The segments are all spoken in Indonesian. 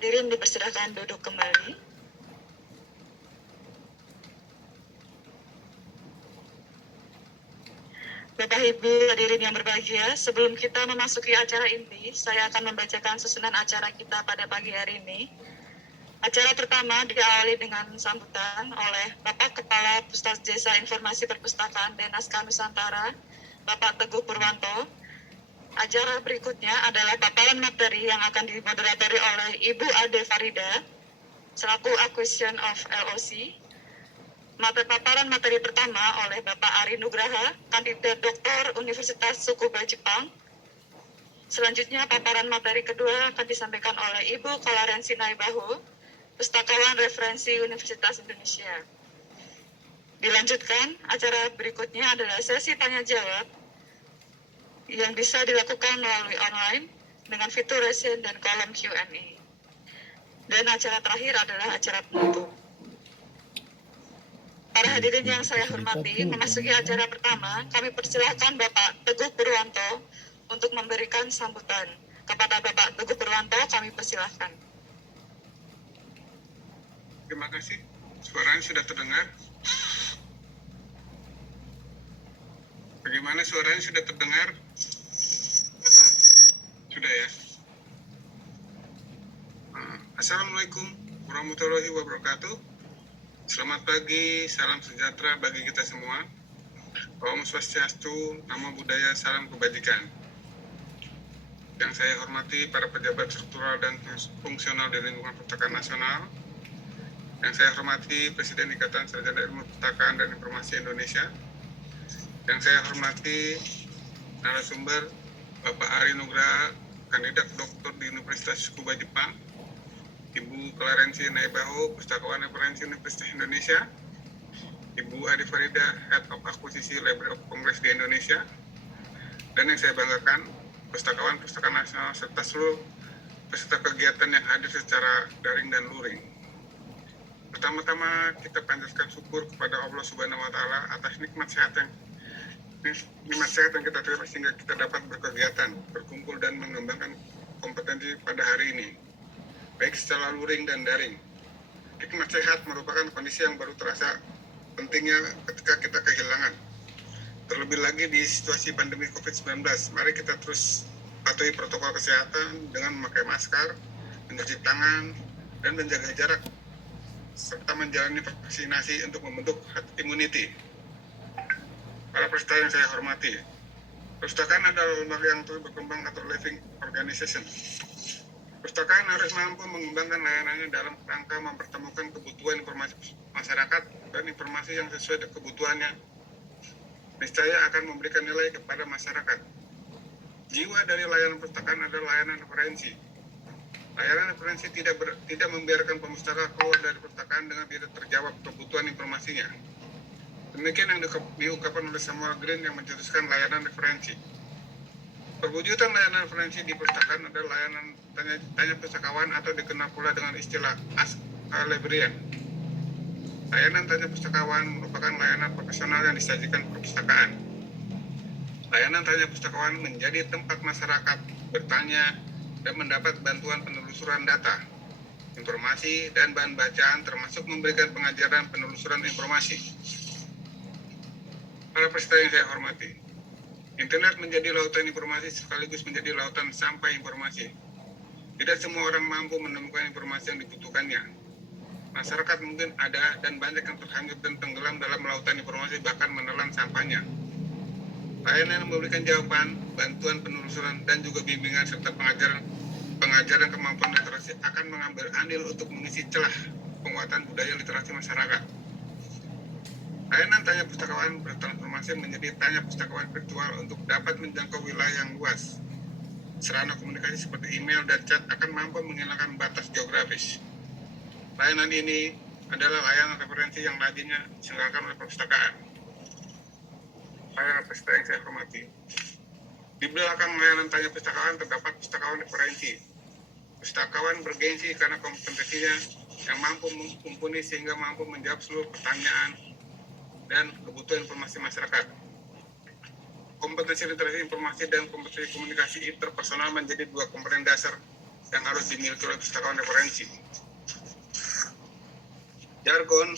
Hadirin dipersilakan duduk kembali. Bapak Ibu hadirin yang berbahagia, sebelum kita memasuki acara inti, saya akan membacakan susunan acara kita pada pagi hari ini. Acara pertama diawali dengan sambutan oleh Bapak Kepala Pusat Jasa Informasi Perpustakaan dan Naskah Nusantara, Bapak Teguh Purwanto. Acara berikutnya adalah paparan materi yang akan dimoderatori oleh Ibu Ade Farida, selaku Acquisition of LOC. Paparan materi pertama oleh Bapak Ari Nugraha, kandidat doktor Universitas Tsukuba Jepang. Selanjutnya paparan materi kedua akan disampaikan oleh Ibu Kolarensi Naibahu, Pustakawan Referensi Universitas Indonesia. Dilanjutkan, acara berikutnya adalah sesi tanya jawab yang bisa dilakukan melalui online dengan fitur resen dan kolom Q&A. Dan acara terakhir adalah acara penutup. Para hadirin yang saya hormati, memasuki acara pertama, kami persilahkan Bapak Teguh Purwanto untuk memberikan sambutan. Kepada Bapak Teguh Purwanto, kami persilahkan. Terima kasih. Suaranya sudah terdengar? Bagaimana suaranya sudah terdengar? Sudah ya? Assalamualaikum warahmatullahi wabarakatuh. Selamat pagi, salam sejahtera bagi kita semua. Om Swastiastu, Namo Buddhaya, salam kebajikan. Yang saya hormati para pejabat struktural dan fungsional di lingkungan Perpustakaan Nasional. Yang saya hormati Presiden Ikatan Sarjana Ilmu Perpustakaan dan Informasi Indonesia. Yang saya hormati narasumber Bapak Ari Nugraha, kandidat doktor di Universitas Tsukuba Jepang. Ibu Kolarensi Naibahu, Pustakawan Referensi Universitas Indonesia. Ibu Ade Farida, Head of Akuisisi Library of Congress di Indonesia. Dan yang saya banggakan, Pustakawan Perpustakaan Nasional serta seluruh peserta kegiatan yang hadir secara daring dan luring. Pertama-tama kita panjatkan syukur kepada Allah Subhanahu wa Ta'ala atas nikmat sehat yang kita terima sehingga kita dapat berkegiatan, berkumpul dan mengembangkan kompetensi pada hari ini, baik secara luring dan daring. Nikmat sehat merupakan kondisi yang baru terasa pentingnya ketika kita kehilangan. Terlebih lagi di situasi pandemi COVID-19, mari kita terus patuhi protokol kesehatan dengan memakai masker, mencuci tangan, dan menjaga jarak, serta menjalani vaksinasi untuk membentuk herd immunity. Para peserta yang saya hormati, perpustakaan adalah lembaga yang terus berkembang atau living organization. Perpustakaan harus mampu mengembangkan layanannya dalam rangka mempertemukan kebutuhan informasi masyarakat dan informasi yang sesuai dengan kebutuhannya. Niscaya akan memberikan nilai kepada masyarakat. Jiwa dari layanan perpustakaan adalah layanan referensi. Layanan referensi tidak membiarkan pemustaka keluar dari perpustakaan dengan tidak terjawab kebutuhan informasinya. Demikian yang diungkapkan oleh Samuel Green yang mencetuskan layanan referensi. Perwujudan layanan referensi di perpustakaan adalah layanan tanya pustakawan atau dikenal pula dengan istilah Ask a Librarian. Layanan tanya pustakawan merupakan layanan profesional yang disajikan perpustakaan. Layanan tanya pustakawan menjadi tempat masyarakat bertanya dan mendapat bantuan penelusuran data, informasi, dan bahan bacaan termasuk memberikan pengajaran penelusuran informasi. Para peserta yang saya hormati, internet menjadi lautan informasi sekaligus menjadi lautan sampah informasi. Tidak semua orang mampu menemukan informasi yang dibutuhkannya. Masyarakat mungkin ada dan banyak yang terhanyut dan tenggelam dalam lautan informasi, bahkan menelan sampahnya. Layanan memberikan jawaban, bantuan penelusuran, dan juga bimbingan serta pengajaran kemampuan literasi akan mengambil andil untuk mengisi celah penguatan budaya literasi masyarakat. Layanan Tanya Pustakawan bertransformasi menjadi Tanya Pustakawan virtual untuk dapat menjangkau wilayah yang luas. Sarana komunikasi seperti email dan chat akan mampu menghilangkan batas geografis. Layanan ini adalah layanan referensi yang nantinya diselenggarakan oleh perpustakaan. Layanan peserta yang saya hormati. Di belakang layanan Tanya Pustakawan terdapat pustakawan referensi. Pustakawan bergengsi karena kompetensinya yang mampu mumpuni sehingga mampu menjawab seluruh pertanyaan dan kebutuhan informasi masyarakat. Kompetensi literasi informasi dan kompetensi komunikasi interpersonal menjadi dua komponen dasar yang harus dimiliki oleh pustakawan referensi. Jargon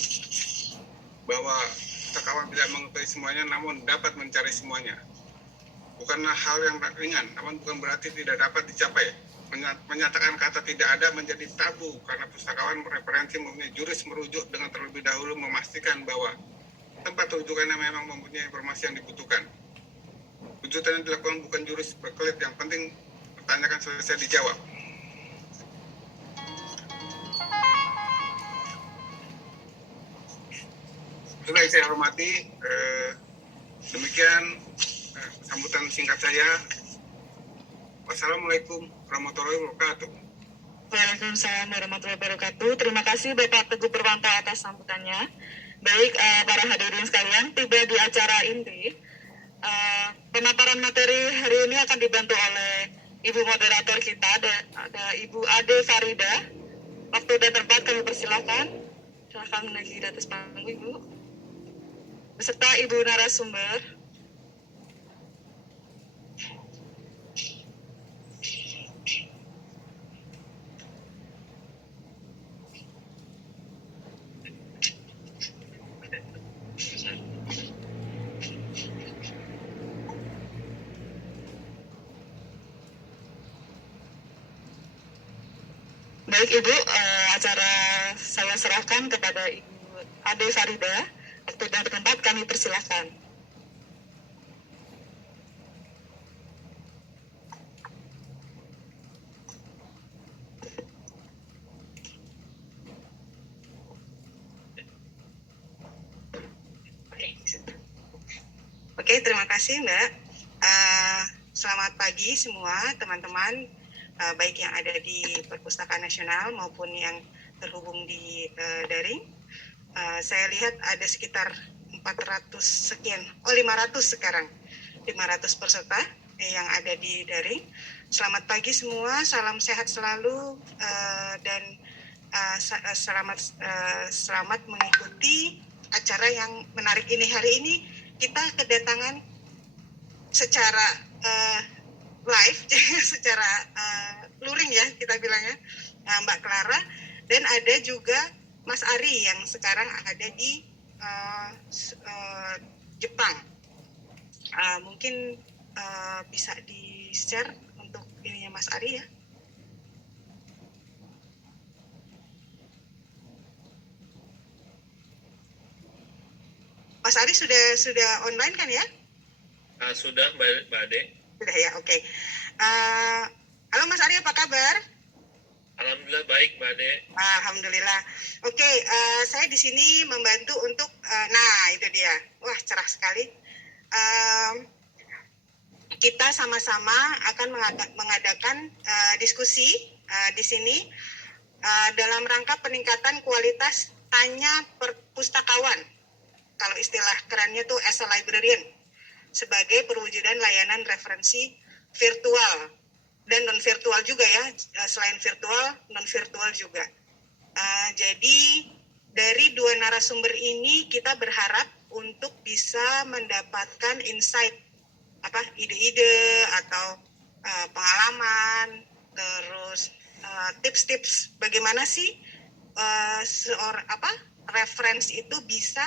bahwa pustakawan tidak mengetahui semuanya namun dapat mencari semuanya bukanlah hal yang ringan, namun bukan berarti tidak dapat dicapai. Menyatakan kata tidak ada menjadi tabu karena pustakawan referensi mempunyai jurus merujuk dengan terlebih dahulu memastikan bahwa tempat rujukannya memang mempunyai informasi yang dibutuhkan. Rujukan yang dilakukan bukan jurus berkelit, yang penting pertanyakan selesai dijawab. Itulah yang saya hormati. Demikian sambutan singkat saya. Wassalamualaikum warahmatullahi wabarakatuh. Waalaikumsalam warahmatullahi wabarakatuh. Terima kasih Bapak Teguh Purwanto atas sambutannya. Baik, para hadirin sekalian, tiba di acara inti. Pemaparan materi hari ini akan dibantu oleh Ibu moderator kita, ada Ibu Ade Farida. Waktu dan tempat kami persilakan. Silakan menaiki di atas panggung, Ibu. Beserta Ibu narasumber. Baik Ibu, acara saya serahkan kepada Ibu Ade Farida. Waktu dan tempat kami persilahkan. Oke, terima kasih Mbak. Selamat pagi semua teman-teman, baik yang ada di Perpustakaan Nasional maupun yang terhubung di daring. Saya lihat ada sekitar 400 sekian, 500 sekarang, 500 peserta yang ada di daring. Selamat pagi semua, salam sehat selalu, dan selamat mengikuti acara yang menarik ini. Hari ini kita kedatangan secara live, secara luring ya kita bilangnya, Mbak Clara, dan ada juga Mas Ari yang sekarang ada di Jepang. Mungkin bisa di-share untuk ininya Mas Ari ya. Mas Ari sudah online kan ya? Sudah Mbak Ade. Sudah ya, oke. Halo Mas Ari, apa kabar? Alhamdulillah baik Mbak Ade. Alhamdulillah. Oke, saya di sini membantu untuk, nah itu dia, wah cerah sekali. Kita sama-sama akan mengadakan diskusi di sini dalam rangka peningkatan kualitas tanya perpustakawan. Kalau istilah kerennya tuh as a librarian, sebagai perwujudan layanan referensi virtual dan non-virtual juga ya, selain virtual, non-virtual juga. Jadi dari dua narasumber ini kita berharap untuk bisa mendapatkan insight, ide-ide atau pengalaman, terus tips-tips bagaimana sih referensi itu bisa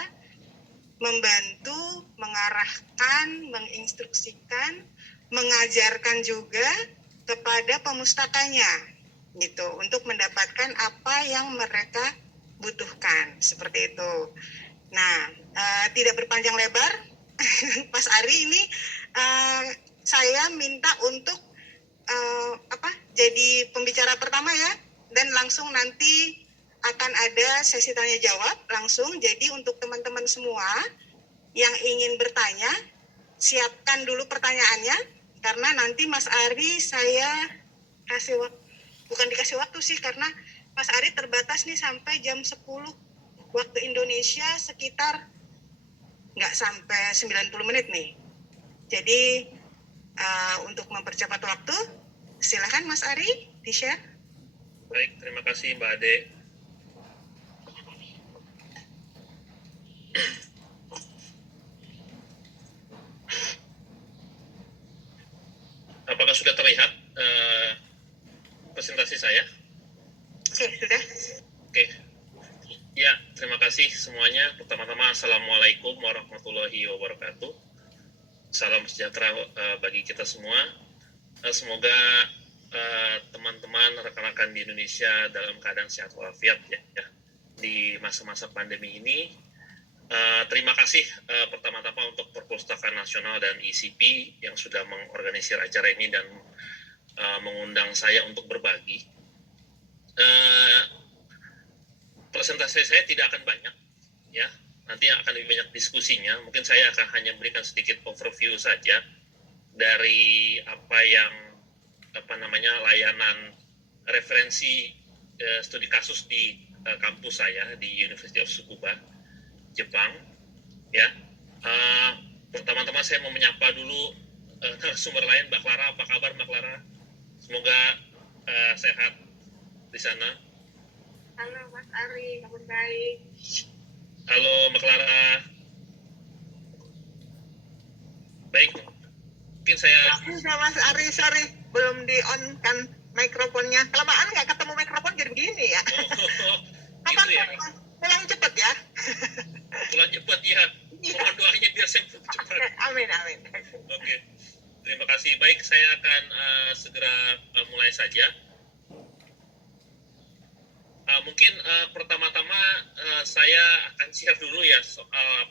membantu, mengarahkan, menginstruksikan, mengajarkan juga kepada pemustakanya gitu, untuk mendapatkan apa yang mereka butuhkan, seperti itu. Nah, tidak berpanjang lebar, Mas Ari ini saya minta untuk jadi pembicara pertama ya, dan langsung nanti akan ada sesi tanya jawab langsung. Jadi untuk teman-teman semua yang ingin bertanya, siapkan dulu pertanyaannya, karena nanti Mas Ari saya kasih waktu, bukan dikasih waktu sih, karena Mas Ari terbatas nih sampai jam 10 waktu Indonesia, sekitar nggak sampai 90 menit nih. Jadi untuk mempercepat waktu, silakan Mas Ari di-share. Baik, terima kasih Mbak Ade. Apakah sudah terlihat presentasi saya? Oke, sudah. Oke. Ya, terima kasih semuanya. Pertama-tama, Assalamualaikum warahmatullahi wabarakatuh. Salam sejahtera bagi kita semua. Semoga teman-teman, rekan-rekan di Indonesia dalam keadaan sehat walafiat ya di masa-masa pandemi ini. Terima kasih pertama-tama untuk Perpustakaan Nasional dan ICP yang sudah mengorganisir acara ini dan mengundang saya untuk berbagi. Presentasi saya tidak akan banyak, ya. Nanti akan lebih banyak diskusinya. Mungkin saya akan hanya berikan sedikit overview saja dari apa yang layanan referensi studi kasus di kampus saya di University of Tsukuba, Jepang, ya. Pertama-tama saya mau menyapa dulu narasumber lain, Mbak Clara. Apa kabar Mbak Clara? Semoga sehat di sana. Halo Mas Ari, kabar baik. Halo Mbak Clara. Baik, mungkin saya... Sudah Mas Ari, sorry, belum di-on kan mikrofonnya. Kelamaan nggak ketemu mikrofon jadi begini ya. Gitu ya? Pulang cepet ya. Pulang cepat ya. Mohon doanya biar saya pulang cepat. Amin, amin. Oke, terima kasih. Baik, saya akan segera mulai saja. Mungkin pertama-tama saya akan share dulu ya soal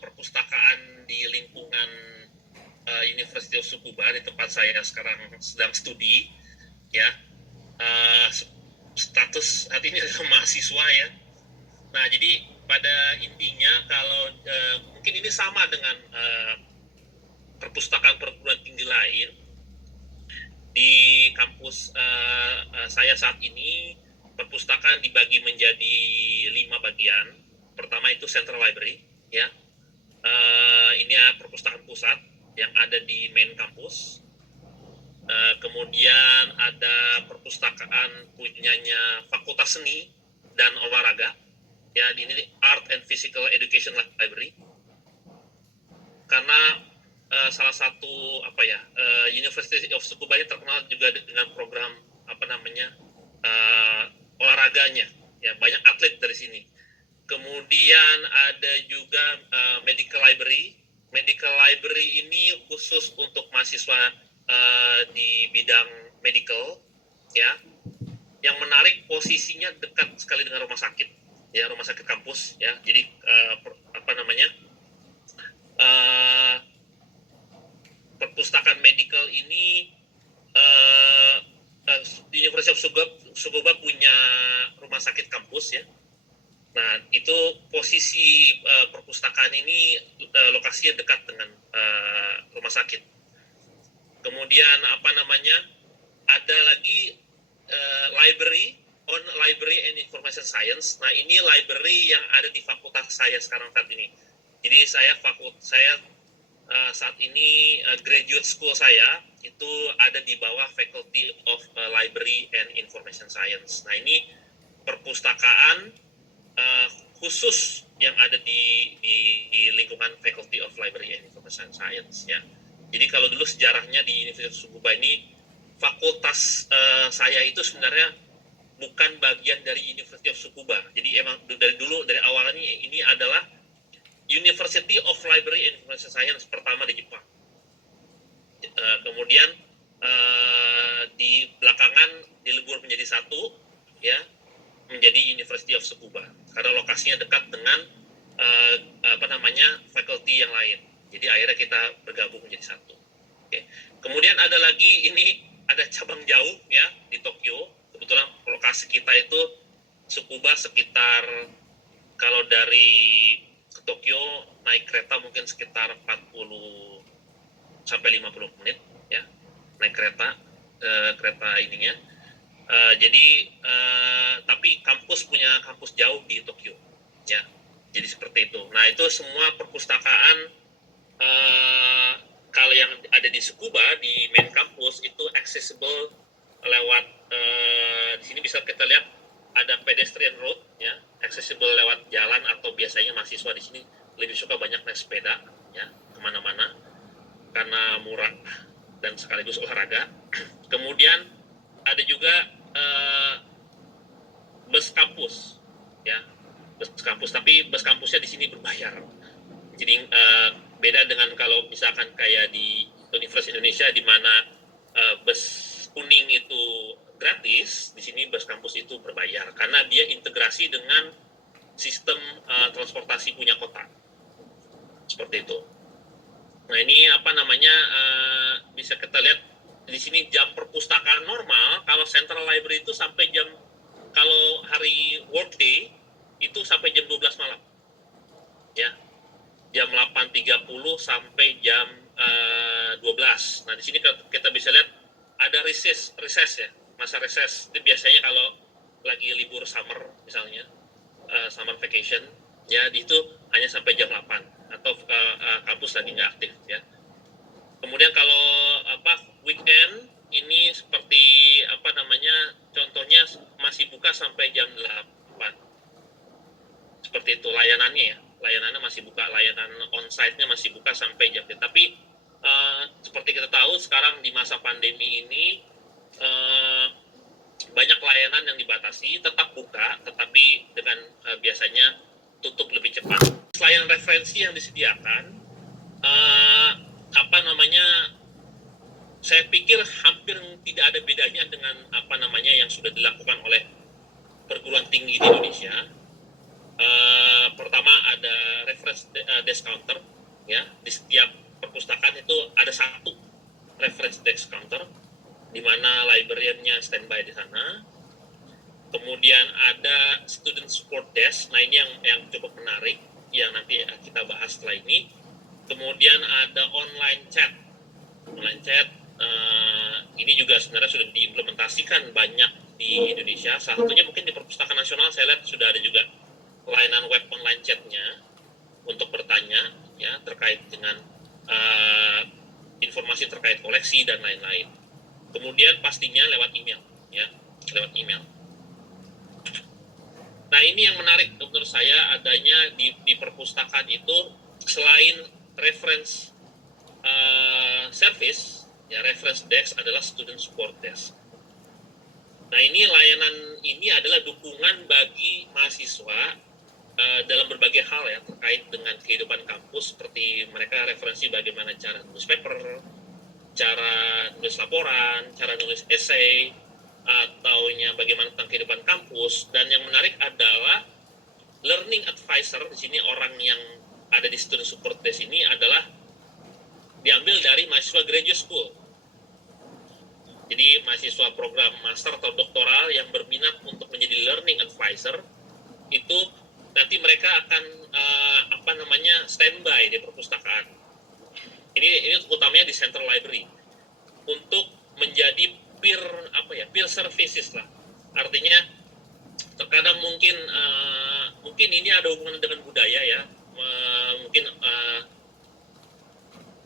perpustakaan di lingkungan University of Tsukuba, di tempat saya sekarang sedang studi, ya. Status saat ini adalah mahasiswa ya. Nah, jadi pada intinya kalau mungkin ini sama dengan perpustakaan perguruan tinggi lain di kampus saya saat ini. Perpustakaan dibagi menjadi 5 bagian. Pertama itu Central Library, ya. Ini perpustakaan pusat yang ada di main kampus. Kemudian ada perpustakaan punyanya Fakultas Seni dan Olahraga, ya. Ini Art and Physical Education Library. Karena salah satu University of Tsukuba ini terkenal juga dengan program olahraganya, ya, banyak atlet dari sini. Kemudian ada juga Medical Library. Medical Library ini khusus untuk mahasiswa di bidang medical, ya. Yang menarik posisinya dekat sekali dengan rumah sakit, ya, rumah sakit kampus, ya. Jadi perpustakaan medical ini University of Tsukuba punya rumah sakit kampus, ya. Nah, itu posisi perpustakaan ini lokasinya dekat dengan rumah sakit. Kemudian ada lagi library and information science. Nah, ini library yang ada di fakultas saya sekarang saat ini. Jadi saya saat ini graduate school saya itu ada di bawah Faculty of Library and Information Science. Nah, ini perpustakaan khusus yang ada di lingkungan Faculty of Library and Information Science, ya. Jadi kalau dulu sejarahnya di Universitas Tsukuba ini, fakultas saya itu sebenarnya bukan bagian dari University of Tsukuba. Jadi emang dari awalnya ini adalah University of Library and Information Science pertama di Jepang. Kemudian di belakangan dilebur menjadi satu, ya. menjadi University of Tsukuba karena lokasinya dekat dengan faculty yang lain. Jadi akhirnya kita bergabung menjadi satu. Oke. Kemudian ada lagi ada cabang jauh ya di Tokyo. Kebetulan lokasi kita itu Tsukuba sekitar kalau dari ke Tokyo naik kereta mungkin sekitar 40 sampai 50 menit ya naik kereta ininya. Tapi kampus punya kampus jauh di Tokyo ya. Jadi seperti itu. Nah itu semua perpustakaan kalau yang ada di Tsukuba di main kampus itu accessible lewat di sini bisa kita lihat ada pedestrian road ya, accessible lewat jalan atau biasanya mahasiswa di sini lebih suka banyak naik sepeda ya kemana-mana karena murah dan sekaligus olahraga. Kemudian ada juga bus kampus ya, bus kampus, tapi bus kampusnya di sini berbayar. Jadi beda dengan kalau misalkan kayak di Universitas Indonesia di mana bus kuning itu gratis, di sini bus kampus itu berbayar karena dia integrasi dengan sistem transportasi punya kota. Seperti itu. Nah, ini bisa kita lihat di sini jam perpustakaan normal kalau Central Library itu sampai kalau hari workday itu sampai jam 12 malam. Ya. Jam 8.30 sampai jam 12. Nah, di sini kita bisa lihat ada recess ya, masa recess. Itu biasanya kalau lagi libur summer misalnya, summer vacation, ya di itu hanya sampai jam 8 atau kampus lagi nggak aktif ya. Kemudian kalau weekend ini seperti contohnya masih buka sampai jam 8. Seperti itu layanannya ya. Layanannya masih buka, layanan on-site-nya masih buka sampai jam itu. Tapi seperti kita tahu sekarang di masa pandemi ini banyak layanan yang dibatasi, tetap buka, tetapi dengan biasanya tutup lebih cepat. Selain referensi yang disediakan, saya pikir hampir tidak ada bedanya dengan yang sudah dilakukan oleh perguruan tinggi di Indonesia. Pertama ada reference desk counter ya, di setiap perpustakaan itu ada satu reference desk counter di mana librariannya standby di sana. Kemudian ada student support desk. Nah, ini yang cukup menarik yang nanti kita bahas setelah ini. Kemudian ada online chat. Online chat ini juga sebenarnya sudah diimplementasikan banyak di Indonesia. Salah satunya mungkin di Perpustakaan Nasional saya lihat sudah ada juga layanan web online chatnya untuk bertanya ya terkait dengan informasi terkait koleksi dan lain-lain. Kemudian pastinya lewat email ya, lewat email. Nah, ini yang menarik menurut saya adanya di perpustakaan itu selain reference service ya, reference desk adalah student support desk. Nah, ini layanan ini adalah dukungan bagi mahasiswa dalam berbagai hal ya terkait dengan kehidupan kampus, seperti mereka referensi bagaimana cara nulis paper, cara nulis laporan, cara nulis essay, ataunya bagaimana tentang kehidupan kampus. Dan yang menarik adalah learning advisor di sini, orang yang ada di student support desk ini adalah diambil dari mahasiswa graduate school. Jadi mahasiswa program master atau doktoral yang berminat untuk menjadi learning advisor itu nanti mereka akan standby di perpustakaan. Ini utamanya di Central Library untuk menjadi peer services lah. Artinya terkadang mungkin ini ada hubungan dengan budaya ya. Mungkin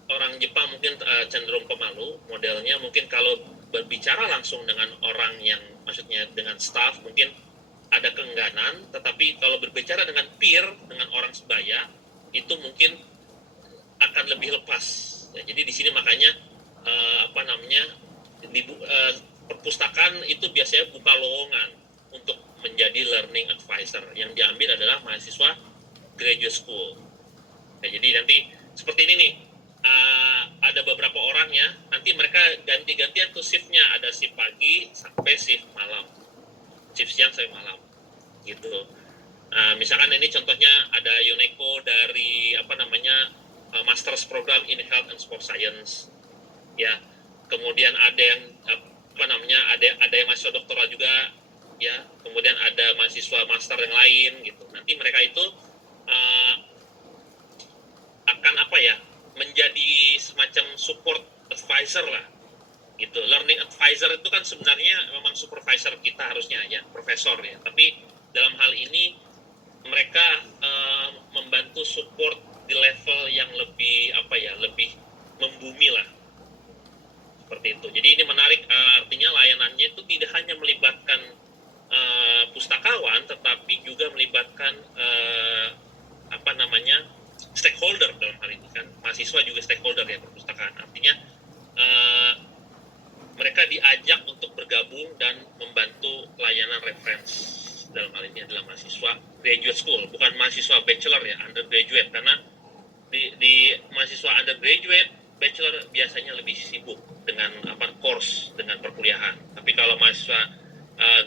orang Jepang mungkin cenderung pemalu modelnya. Mungkin kalau berbicara langsung dengan orang yang maksudnya dengan staff mungkin ada keengganan, tetapi kalau berbicara dengan peer, dengan orang sebaya, itu mungkin akan lebih lepas. Ya, jadi di sini makanya perpustakaan itu biasanya buka lowongan untuk menjadi learning advisor. Yang diambil adalah mahasiswa graduate school. Ya, jadi nanti seperti ini nih, ada beberapa orang ya, nanti mereka ganti-gantian tuh shift-nya, ada shift pagi sampai shift malam. Shift siang sampai malam. gitu. Misalkan ini contohnya ada UNESCO dari Master's Program in Health and Sport Science, ya. Kemudian ada yang ada yang mahasiswa doktoral juga, ya. Kemudian ada mahasiswa master yang lain gitu. Nanti mereka itu akan menjadi semacam support advisor lah, gitu. Learning advisor itu kan sebenarnya memang supervisor kita harusnya ya, profesor ya. Tapi dalam hal ini mereka membantu support di level yang lebih lebih membumi lah, seperti itu. Jadi ini menarik, artinya layanannya itu tidak hanya melibatkan pustakawan, tetapi juga melibatkan stakeholder. Dalam hal ini kan mahasiswa juga stakeholder ya perpustakaan. Artinya mereka diajak untuk bergabung dan membantu layanan reference. Dalam hal ini adalah mahasiswa graduate school, bukan mahasiswa bachelor ya, undergraduate, karena di mahasiswa undergraduate, bachelor biasanya lebih sibuk dengan course, dengan perkuliahan. Tapi kalau mahasiswa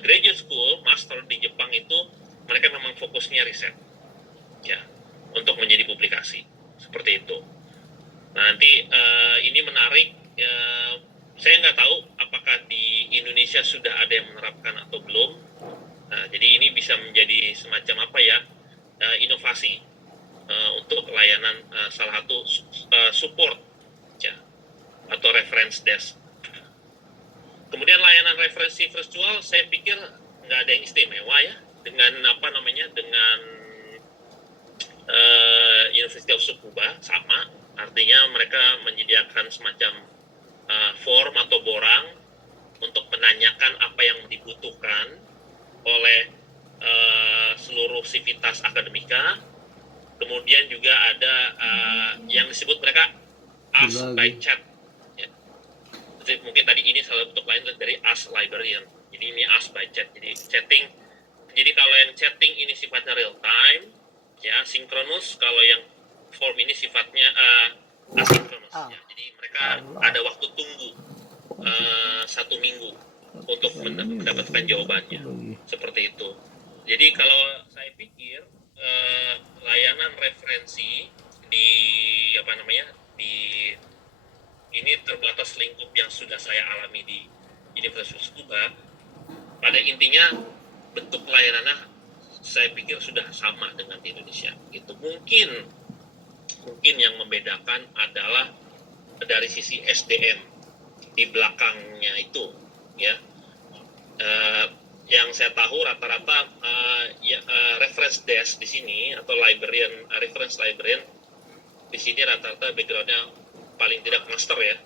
graduate school, master di Jepang itu mereka memang fokusnya riset, ya, untuk menjadi publikasi, seperti itu. Nah, nanti ini menarik. Saya nggak tahu apakah di Indonesia sudah ada yang menerapkan atau belum. Nah, jadi ini bisa menjadi semacam inovasi untuk layanan salah satu support, ya, atau reference desk. Kemudian layanan referensi virtual, saya pikir nggak ada yang istimewa ya dengan dengan University of Tsukuba, sama. Artinya mereka menyediakan semacam form atau borang untuk menanyakan apa yang dibutuhkan oleh seluruh sivitas akademika. Kemudian juga ada yang disebut mereka Ask by Chat. Ya. Jadi, mungkin tadi ini salah bentuk lain dari Ask Librarian. Jadi ini Ask by Chat. Jadi chatting. Jadi kalau yang chatting ini sifatnya real time, ya, sinkronus. Kalau yang form ini sifatnya asinkronus. Ya. Jadi mereka ada waktu tunggu 1 minggu untuk mendapatkan jawabannya, seperti itu. Jadi kalau saya pikir layanan referensi di ini terbatas lingkup yang sudah saya alami di Universitas Tsukuba, pada intinya bentuk layanannya saya pikir sudah sama dengan di Indonesia. Itu mungkin yang membedakan adalah dari sisi SDM di belakangnya itu, ya. Yang saya tahu rata-rata reference desk di sini atau reference librarian di sini rata-rata backgroundnya paling tidak master ya,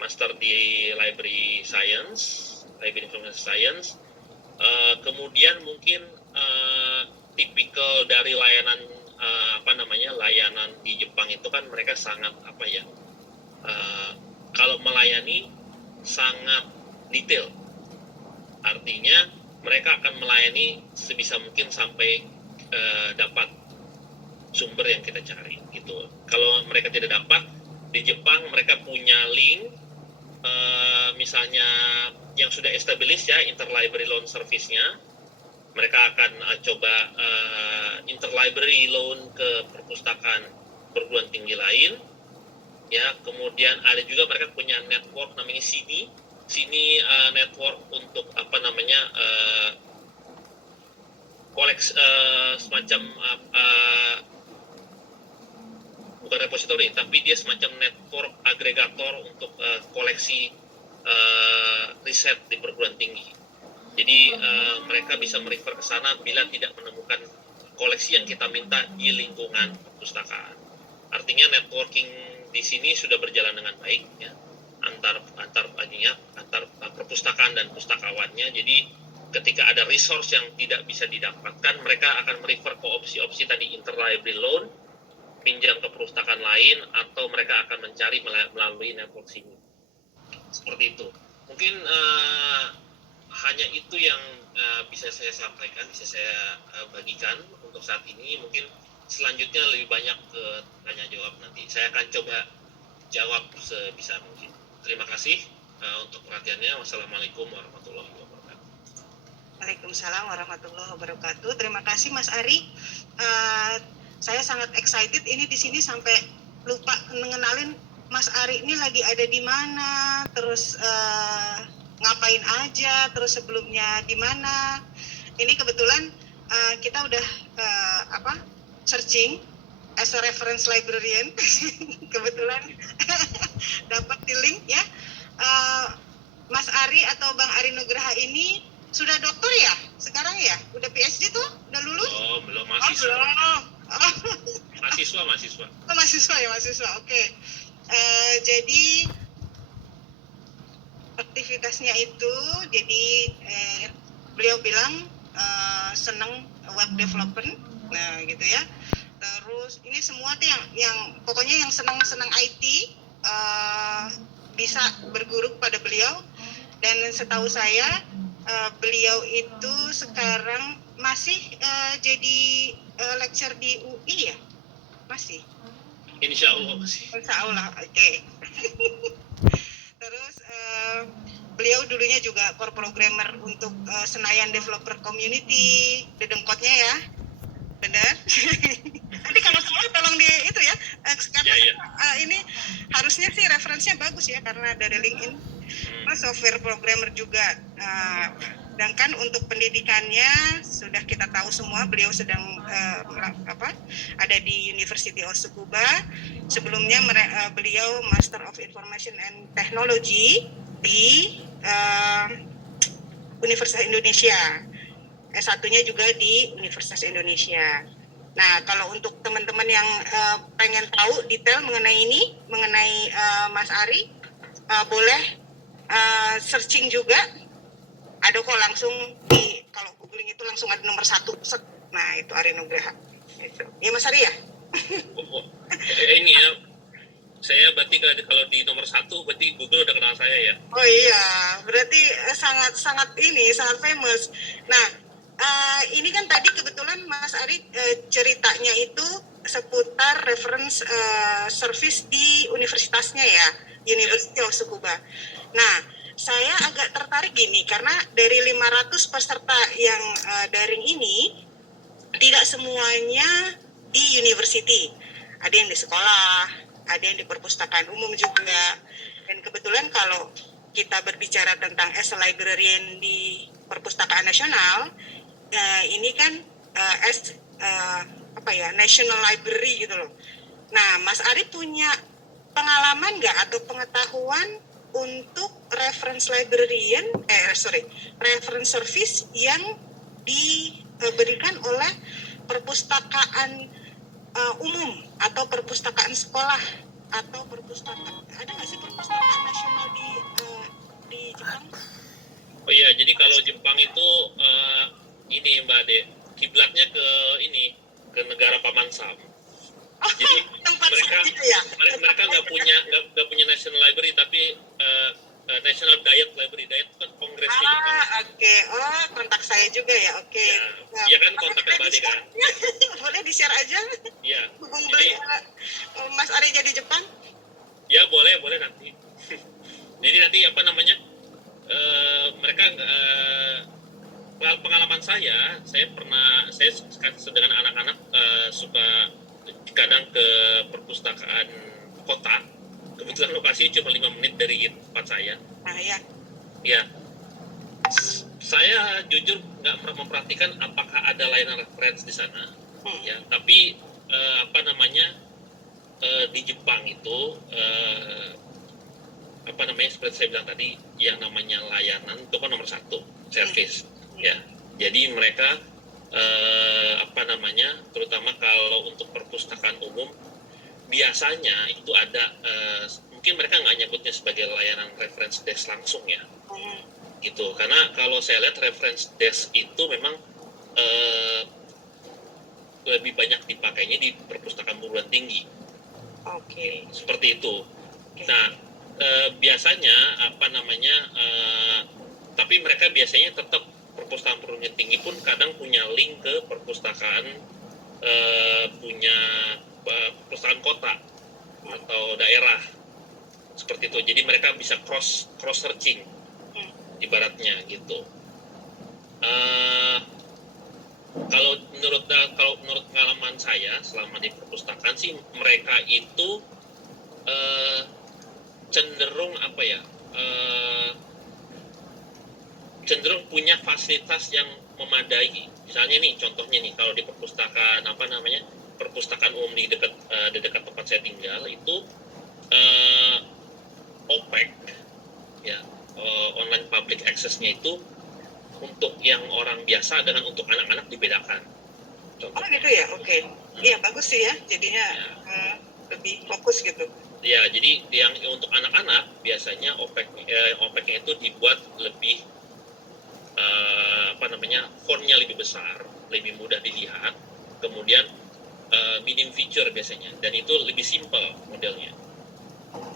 master di library information science. Kemudian mungkin tipikal dari layanan layanan di Jepang itu kan mereka sangat kalau melayani sangat detail. Artinya mereka akan melayani sebisa mungkin sampai dapat sumber yang kita cari gitu. Kalau mereka tidak dapat, di Jepang mereka punya link misalnya yang sudah established ya, interlibrary loan service-nya. Mereka akan coba interlibrary loan ke perpustakaan perguruan tinggi lain, ya. Kemudian ada juga mereka punya network namanya sini network untuk koleksi semacam bukan repository, tapi dia semacam network agregator untuk koleksi riset di perguruan tinggi. Jadi mereka bisa merefer ke sana bila tidak menemukan koleksi yang kita minta di lingkungan perpustakaan. Artinya networking di sini sudah berjalan dengan baik ya, antar perpustakaan dan pustakawannya. Jadi ketika ada resource yang tidak bisa didapatkan, mereka akan merefer ke opsi-opsi tadi, interlibrary loan, pinjam ke perpustakaan lain, atau mereka akan mencari melalui network sini. Seperti itu. Mungkin hanya itu yang bisa saya sampaikan, bisa saya bagikan untuk saat ini. Mungkin selanjutnya lebih banyak ke tanya jawab nanti. Saya akan coba jawab sebisa mungkin. Terima kasih untuk perhatiannya. Wassalamualaikum warahmatullahi wabarakatuh. Waalaikumsalam. Waalaikumsalam warahmatullahi wabarakatuh. Terima kasih Mas Ari. Saya sangat excited ini di sini sampai lupa ngenalin Mas Ari ini lagi ada di mana, terus ngapain aja, terus sebelumnya di mana. Ini kebetulan kita udah searching as a reference librarian. Kebetulan dapat di link ya. Mas Ari atau Bang Ari Nugraha ini sudah dokter ya sekarang ya? Udah PhD tuh? Udah lulus? Oh, belum, mahasiswa. Belum. Mahasiswa. Oh, mahasiswa. Oke. Jadi aktivitasnya itu, jadi beliau bilang senang web development, nah gitu ya. Terus ini semua tuh yang pokoknya yang senang IT bisa berguru pada beliau. Dan setahu saya beliau itu sekarang masih jadi lecture di UI ya? Masih? Insya Allah masih. Insya Allah, oke. Terus beliau dulunya juga core programmer untuk Senayan Developer Community, dedengkotnya ya, benar? Nanti kalau semua tolong di itu ya, karena ini harusnya sih referensinya bagus ya karena dari LinkedIn. Software programmer juga. Sedangkan untuk pendidikannya sudah kita tahu semua, beliau sedang ada di University of Tsukuba. Sebelumnya beliau Master of Information and Technology di Universitas Indonesia. S1-nya juga di Universitas Indonesia. Nah, kalau untuk teman-teman yang pengen tahu detail mengenai Mas Ari, boleh searching juga. Ada kok langsung kalau googling itu langsung ada nomor 1. Nah, itu Ari Nugraha. Itu. Ya Mas Ari ya? Ini ya, saya berarti kalau di nomor 1 berarti Google udah kenal saya ya. Oh iya, berarti sangat famous. Nah, ini kan tadi kebetulan Mas Ari ceritanya itu seputar reference service di universitasnya ya, University of Tsukuba. Nah, saya agak tertarik gini karena dari 500 peserta yang daring ini tidak semuanya di university. Ada yang di sekolah, ada yang di perpustakaan umum juga. Dan kebetulan kalau kita berbicara tentang as a librarian di Perpustakaan Nasional, ini kan National Library gitu loh. Nah, Mas Ari punya pengalaman nggak atau pengetahuan untuk reference service yang diberikan oleh perpustakaan umum atau perpustakaan sekolah atau ada nggak sih perpustakaan nasional di Jepang? Oh iya, jadi kalau Jepang itu ini Mbak Ade, kiblatnya ke negara Paman Sam. Jadi mereka nggak punya national library, tapi national diet library. Diet itu kan kongresnya Jepang. Oke. Oh, kontak saya juga ya. Oke. Ya kan kontaknya Mbak Ade kan. Boleh di-share aja. Iya. Hubung Mas Ari jadi Jepang. Ya boleh nanti. Jadi nanti mereka pengalaman saya dengan anak-anak suka kadang ke perpustakaan kota. Kebetulan lokasinya cuma 5 menit dari tempat saya. Ya. Ya. Saya jujur nggak memperhatikan apakah ada layanan reference di sana. Ya, tapi di Jepang itu seperti saya bilang tadi, yang namanya layanan itu kan nomor 1, service. Ya. Jadi mereka terutama kalau untuk perpustakaan umum biasanya itu ada mungkin mereka nggak nyebutnya sebagai layanan reference desk langsung ya, gitu. Karena kalau saya lihat reference desk itu memang lebih banyak dipakainya di perpustakaan perguruan tinggi. Oke. Seperti itu. Nah, biasanya tapi mereka biasanya tetap perpustakaan perguruan tinggi pun kadang punya link ke perpustakaan perpustakaan kota atau daerah seperti itu. Jadi mereka bisa cross searching ibaratnya gitu. mereka itu cenderung apa ya, cenderung punya fasilitas yang memadai. Misalnya nih, contohnya nih, kalau di perpustakaan perpustakaan umum di dekat tempat saya tinggal itu OPEC, ya, online public access-nya itu untuk yang orang biasa dengan untuk anak-anak dibedakan. Oh gitu ya, oke. Iya bagus sih ya, jadinya lebih fokus gitu. Ya, jadi yang untuk anak-anak biasanya OPEC-nya itu dibuat lebih fontnya lebih besar, lebih mudah dilihat, kemudian minim feature biasanya, dan itu lebih simple modelnya,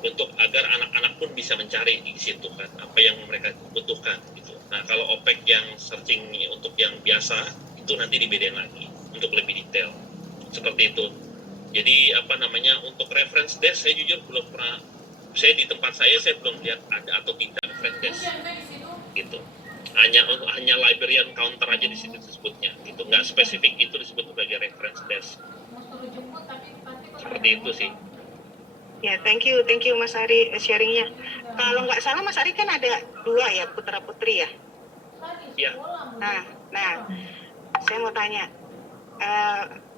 untuk agar anak-anak pun bisa mencari di situ kan apa yang mereka butuhkan gitu. Nah, kalau OPEC yang searching untuk yang biasa itu nanti dibedain lagi untuk lebih detail seperti itu. Jadi untuk reference desk saya jujur belum pernah, di tempat saya belum lihat ada atau tidak reference desk gitu. Hanya librarian counter aja di situ disebutnya gitu, nggak spesifik itu disebut sebagai reference desk. Seperti itu sih. Ya, thank you Mas Ari sharingnya. Kalau nggak salah Mas Ari kan ada 2 ya, putra putri ya. Ya. Nah, saya mau tanya,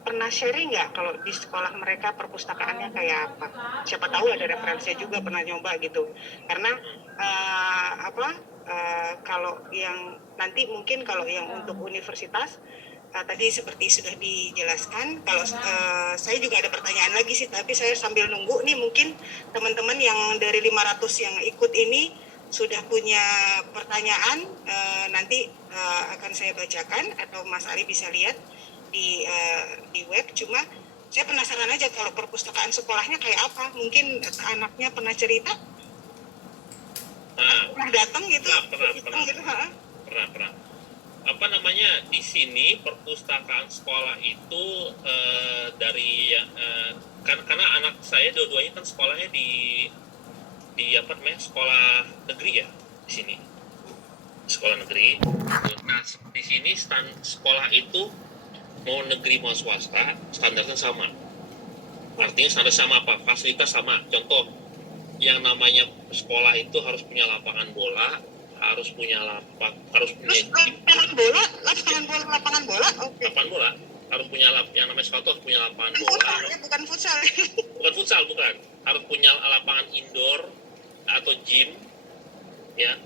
pernah sharing nggak kalau di sekolah mereka perpustakaannya kayak apa? Siapa tahu ada referensinya juga, pernah nyoba gitu. Karena kalau yang nanti mungkin kalau yang untuk universitas tadi seperti sudah dijelaskan. Kalau saya juga ada pertanyaan lagi sih, tapi saya sambil nunggu nih, mungkin teman-teman yang dari 500 yang ikut ini sudah punya pertanyaan, nanti akan saya bacakan atau Mas Ari bisa lihat di web. Cuma saya penasaran aja kalau perpustakaan sekolahnya kayak apa. Mungkin anaknya pernah cerita, pernah datang gitu, pernah. Di sini perpustakaan sekolah itu karena anak saya dua-duanya kan sekolahnya di sekolah negeri ya di sini, sekolah negeri. Nah, di sini sekolah itu mau negeri mau swasta standarnya sama. Artinya standar sama apa? Fasilitas sama. Contoh, yang namanya sekolah itu harus punya lapangan bola, harus punya lapangan bola, oke. Lapangan bola harus punya yang namanya sepatu, harus punya lapangan bola. Bukan futsal. bukan. Harus punya lapangan indoor atau gym, ya.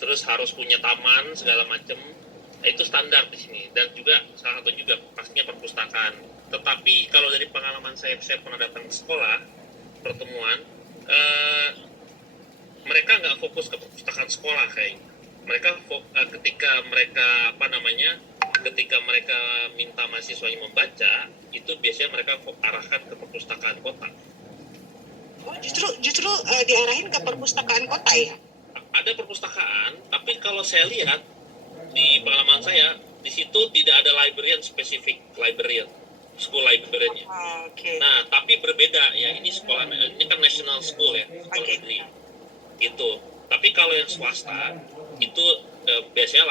Terus harus punya taman segala macam. Itu standar di sini, dan juga salah satu juga pastinya perpustakaan. Tetapi kalau dari pengalaman saya pernah datang ke sekolah pertemuan, mereka nggak fokus ke perpustakaan sekolah kayaknya. Mereka ketika mereka minta mahasiswanya membaca, itu biasanya mereka arahkan ke perpustakaan kota. Oh, justru diarahin ke perpustakaan kota ya? Ada perpustakaan, tapi kalau saya lihat di pengalaman saya, di situ tidak ada librarian spesifik, school librarian-nya. Okay. Nah, tapi berbeda ya, ini kan national school ya, sekolah negeri. Gitu. Tapi kalau yang swasta itu biasanya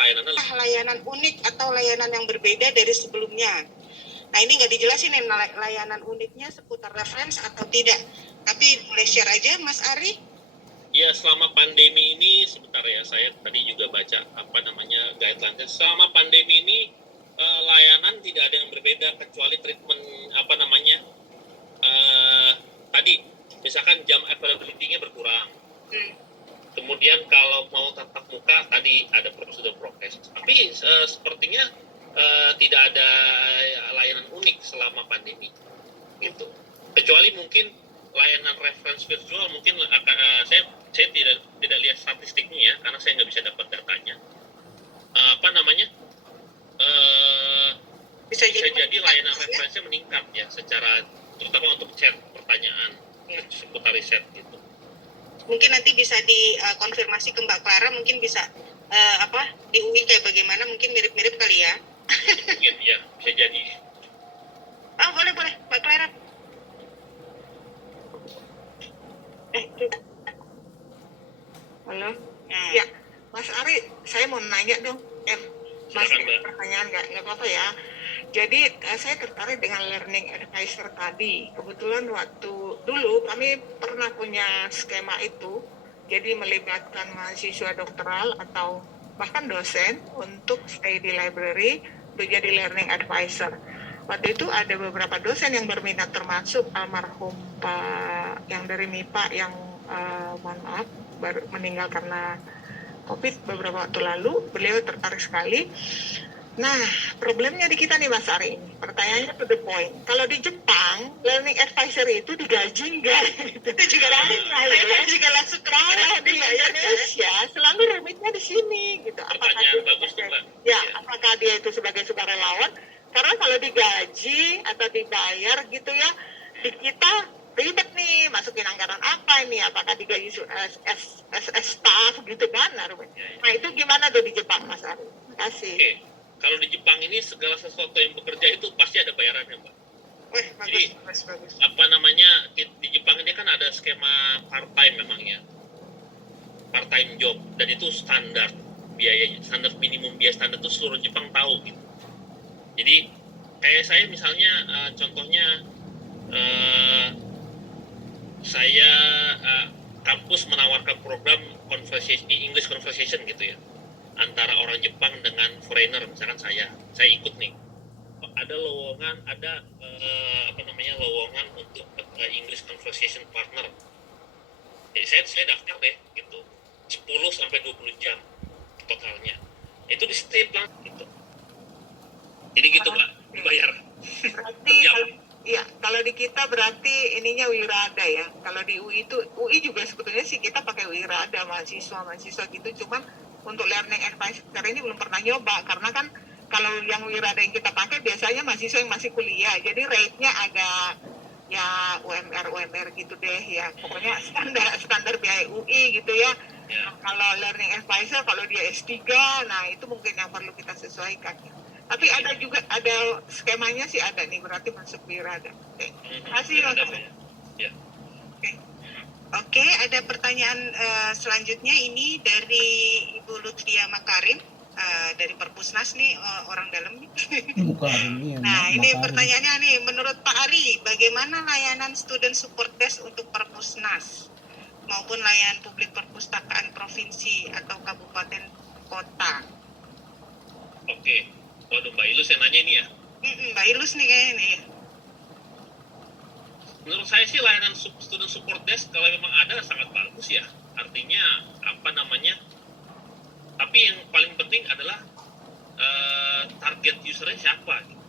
layanan unik atau layanan yang berbeda dari sebelumnya. Nah, ini nggak dijelasin layanan uniknya seputar reference atau tidak. Tapi boleh share aja Mas Ari. Ya, selama pandemi ini, sebentar ya, saya tadi juga baca guideline-nya. Selama pandemi ini layanan tidak ada yang berbeda kecuali treatment tadi misalkan jam availability-nya berkurang. Kemudian kalau mau tatap muka tadi ada prosedur prokes. Tapi sepertinya tidak ada layanan unik selama pandemi. Gitu. Kecuali mungkin layanan reference virtual mungkin saya tidak lihat statistiknya ya, karena saya nggak bisa dapat datanya. Bisa jadi layanan referensinya meningkat ya, secara terutama untuk chat pertanyaan seputar riset gitu. Mungkin nanti bisa dikonfirmasi ke Mbak Clara, mungkin bisa di UI kayak bagaimana, mungkin mirip-mirip kali ya. Mungkin ya, bisa jadi. Boleh Mbak Clara. Halo? Ya, Mas Ari, saya mau nanya dong. Mas, Silakan, Mbak. pertanyaan nggak apa-apa ya. Jadi saya tertarik dengan learning advisor tadi. Kebetulan waktu dulu kami pernah punya skema itu, jadi melibatkan mahasiswa doktoral atau bahkan dosen untuk stay di library untuk jadi learning advisor. Waktu itu ada beberapa dosen yang berminat, termasuk almarhum Pak yang dari MIPA yang mohon maaf baru meninggal karena COVID beberapa waktu lalu. Beliau tertarik sekali. Nah, problemnya di kita nih Mas Ari ini. Pertanyaannya to the point. Kalau di Jepang, learning advisor itu digaji enggak? Itu juga lain. Saya juga langsung kalau di Indonesia selalu rumitnya di sini gitu. Pertanyaan bagus tuh, Mbak. Ya, apakah dia itu sebagai sukarelawan? Karena kalau digaji atau dibayar gitu ya, di kita ribet nih, masukin anggaran apa ini? Apakah digaji staff gitu kan? Nah, itu gimana tuh di Jepang Mas Ari? Terima kasih. Oke. Kalau di Jepang ini segala sesuatu yang bekerja itu pasti ada bayarannya, Mbak. Jadi, bagus. apa namanya, di Jepang ini kan ada skema part-time memangnya. Part-time job. Dan itu standar biayanya, standar minimum biaya standar itu seluruh Jepang tahu gitu. Jadi, kayak saya misalnya, contohnya, saya kampus menawarkan program English conversation gitu ya, antara orang Jepang dengan foreigner. Misalkan saya ikut nih, ada lowongan, ada lowongan untuk English conversation partner. Jadi saya daftar deh gitu, 10 sampai 20 jam totalnya. Itu di state lah gitu. Jadi gitu Mbak, dibayar. Berarti kalau di kita berarti ininya wirada ya. Kalau di UI juga sebetulnya sih kita pakai wirada mahasiswa gitu, cuman untuk learning advisor ini belum pernah nyoba, karena kan kalau yang wirada yang kita pakai biasanya mahasiswa yang masih kuliah, jadi rate-nya agak ya UMR gitu deh ya, pokoknya standar biaya UI gitu ya. Kalau learning advisor kalau dia S3, nah itu mungkin yang perlu kita sesuaikan ya. Tapi ada juga, ada skemanya sih ada nih, berarti masuk wirada. Oke. Terima kasih Mas. Ya. Oke, ada pertanyaan selanjutnya ini dari Ibu Lutfia Makarim dari Perpusnas nih, orang dalam nih. Nah, ini pertanyaannya nih, menurut Pak Ari, bagaimana layanan student support desk untuk Perpusnas maupun layanan publik perpustakaan provinsi atau kabupaten kota? Oke. Waduh, Mbak Ilus yang nanya ini ya? Mbak Ilus nih kayaknya nih. Menurut saya sih layanan student support desk kalau memang ada sangat bagus ya. Artinya tapi yang paling penting adalah target usernya siapa gitu.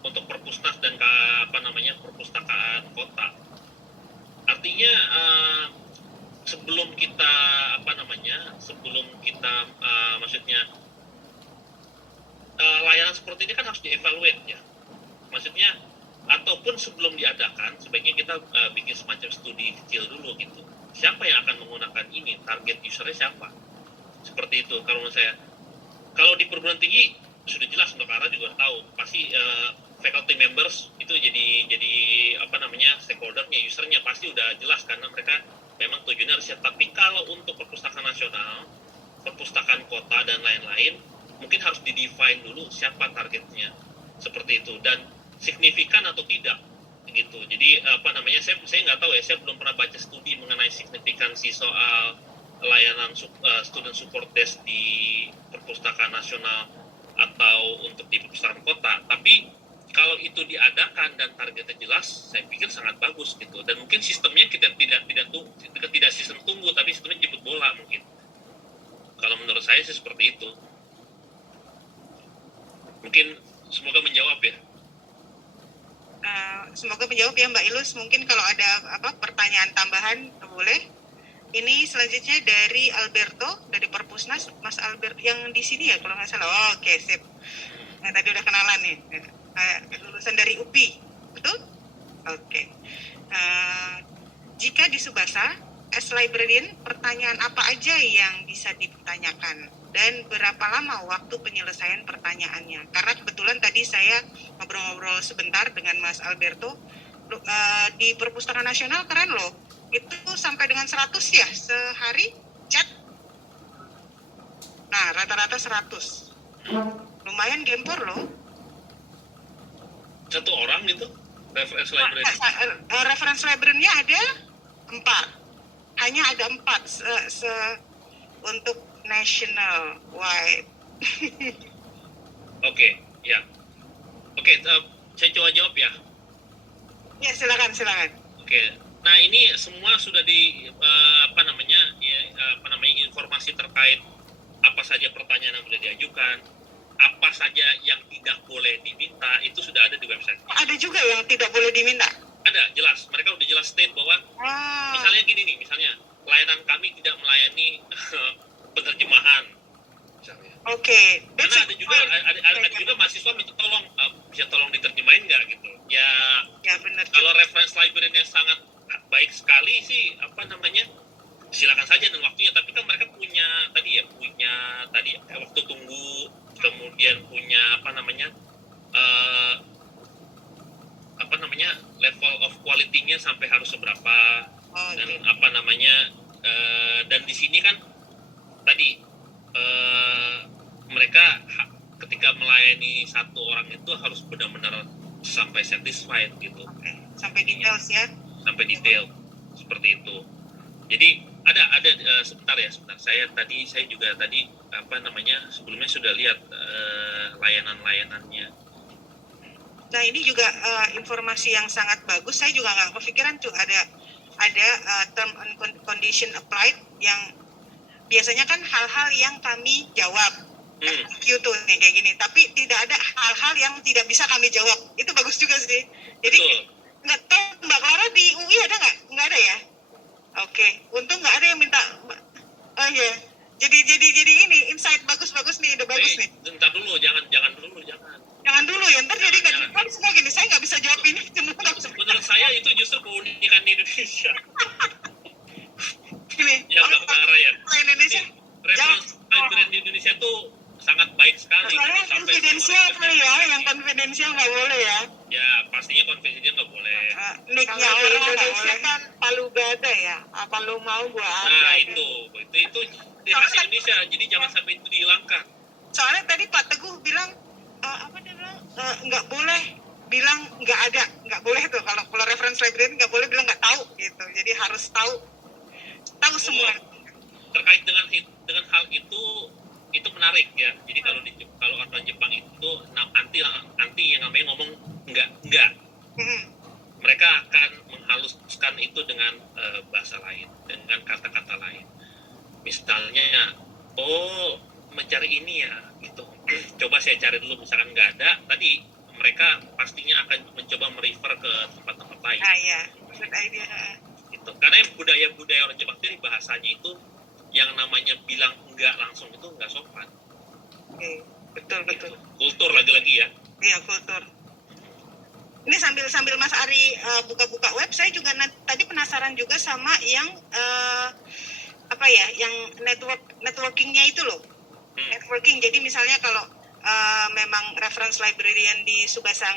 Untuk Perpusnas dan perpustakaan kota. Artinya sebelum kita layanan seperti ini kan harus dievaluate ya. Maksudnya ataupun sebelum diadakan sebaiknya kita bikin semacam studi kecil dulu gitu. Siapa yang akan menggunakan ini? Target usernya siapa? Seperti itu kalau menurut saya. Kalau di perguruan tinggi sudah jelas, Mbak Kara juga tahu, pasti faculty members itu jadi stakeholdernya, usernya pasti udah jelas karena mereka memang tujuannya harus siap. Tapi kalau untuk perpustakaan nasional, perpustakaan kota dan lain-lain, mungkin harus di-define dulu siapa targetnya, seperti itu, dan signifikan atau tidak gitu. Jadi saya nggak tahu ya, saya belum pernah baca studi mengenai signifikansi soal layanan student support desk di perpustakaan nasional atau untuk di perpustakaan kota. Tapi kalau itu diadakan dan targetnya jelas, saya pikir sangat bagus gitu. Dan mungkin sistemnya kita tidak sistem tunggu, tapi sistemnya jemput bola mungkin. Kalau menurut saya sih seperti itu. Mungkin semoga menjawab ya. Semoga menjawab ya Mbak Ilus. Mungkin kalau ada pertanyaan tambahan boleh. Ini selanjutnya dari Alberto dari Perpusnas, Mas Albert yang di sini ya kalau nggak salah. Oke, sip. Nah, tadi udah kenalan nih. Lulusan dari UPI, betul? Oke. Jika di Subasa, as librarian, pertanyaan apa aja yang bisa dipertanyakan? Dan berapa lama waktu penyelesaian pertanyaannya? Karena kebetulan tadi saya ngobrol-ngobrol sebentar dengan Mas Alberto, di Perpustakaan Nasional keren loh, itu sampai dengan 100 ya sehari chat. Nah, rata-rata 100. Lumayan gempor loh. Satu orang gitu reference library. Reference library-nya ada 4. Hanya ada 4 untuk national wide. Oke, ya. Oke, saya coba jawab ya. Ya, silakan. Oke. Nah, ini semua sudah di informasi terkait apa saja pertanyaan yang boleh diajukan, apa saja yang tidak boleh diminta, itu sudah ada di website. Ada juga yang tidak boleh diminta. Ada, jelas. Mereka udah jelas state bahwa misalnya gini nih, misalnya layanan kami tidak melayani penerjemahan. Misalnya. Oke. Karena ada juga mahasiswa minta tolong bisa tolong diterjemahin nggak gitu. Ya benar. kalau reference library-nya sangat baik sekali sih silakan saja dan waktunya, tapi kan mereka punya waktu tunggu, kemudian punya level of quality-nya sampai harus seberapa, dan dan di sini kan tadi mereka ketika melayani satu orang itu harus benar-benar sampai satisfied gitu. Sampai details ya. Sampai detail seperti itu. Jadi ada sebentar. Saya juga tadi sebelumnya sudah lihat layanan-layanannya. Nah, ini juga informasi yang sangat bagus. Saya juga nggak kepikiran tuh ada term and condition applied yang biasanya kan hal-hal yang kami jawab. FAQ tuh nih kayak gini, tapi tidak ada hal-hal yang tidak bisa kami jawab. Itu bagus juga sih. Jadi nggak tahu Mbak Clara di UI ada nggak? Nggak ada ya? Oke, untung nggak ada yang minta. Oh iya, jadi ini insight bagus nih, udah bagus nih. Bentar dulu, jangan dulu. Jangan dulu ya, ntar jadi nggak jawab semua gini. Saya nggak bisa jawab ini. Menurut saya itu justru keunikan di Indonesia. Gini, Ya Mbak Clara ya. Indonesia. Reference library di Indonesia tuh sangat baik sekali. Soalnya konfidensial kali ya, yang konfidensial nggak boleh ya. Ya pastinya konfidensial nggak boleh. Nicknya orang Indonesia kan palu gada ya. Apa lu mau gua ada? Nah itu di khas Indonesia. Jadi jangan sampai itu dihilangkan. Soalnya tadi Pak Teguh bilang nggak boleh bilang nggak boleh tuh kalau reference library nggak boleh bilang nggak tahu gitu. Jadi harus tahu semua. Terkait dengan hal itu menarik ya. Jadi kalau orang Jepang itu anti yang namanya ngomong enggak. Mereka akan menghaluskan itu dengan bahasa lain, dengan kata-kata lain. Misalnya, mencari ini ya, gitu. Coba saya cari dulu, misalkan nggak ada, tadi mereka pastinya akan mencoba merefer ke tempat-tempat lain. Iya, good idea. Gitu. Karena budaya orang Jepang sendiri bahasanya itu yang namanya bilang enggak langsung itu enggak sopan. Betul. Kultur lagi-lagi ya. Iya, kultur. Ini sambil Mas Ari buka-buka web, saya juga tadi penasaran juga sama yang yang networkingnya itu loh. Networking. Jadi misalnya kalau memang reference librarian di Subasa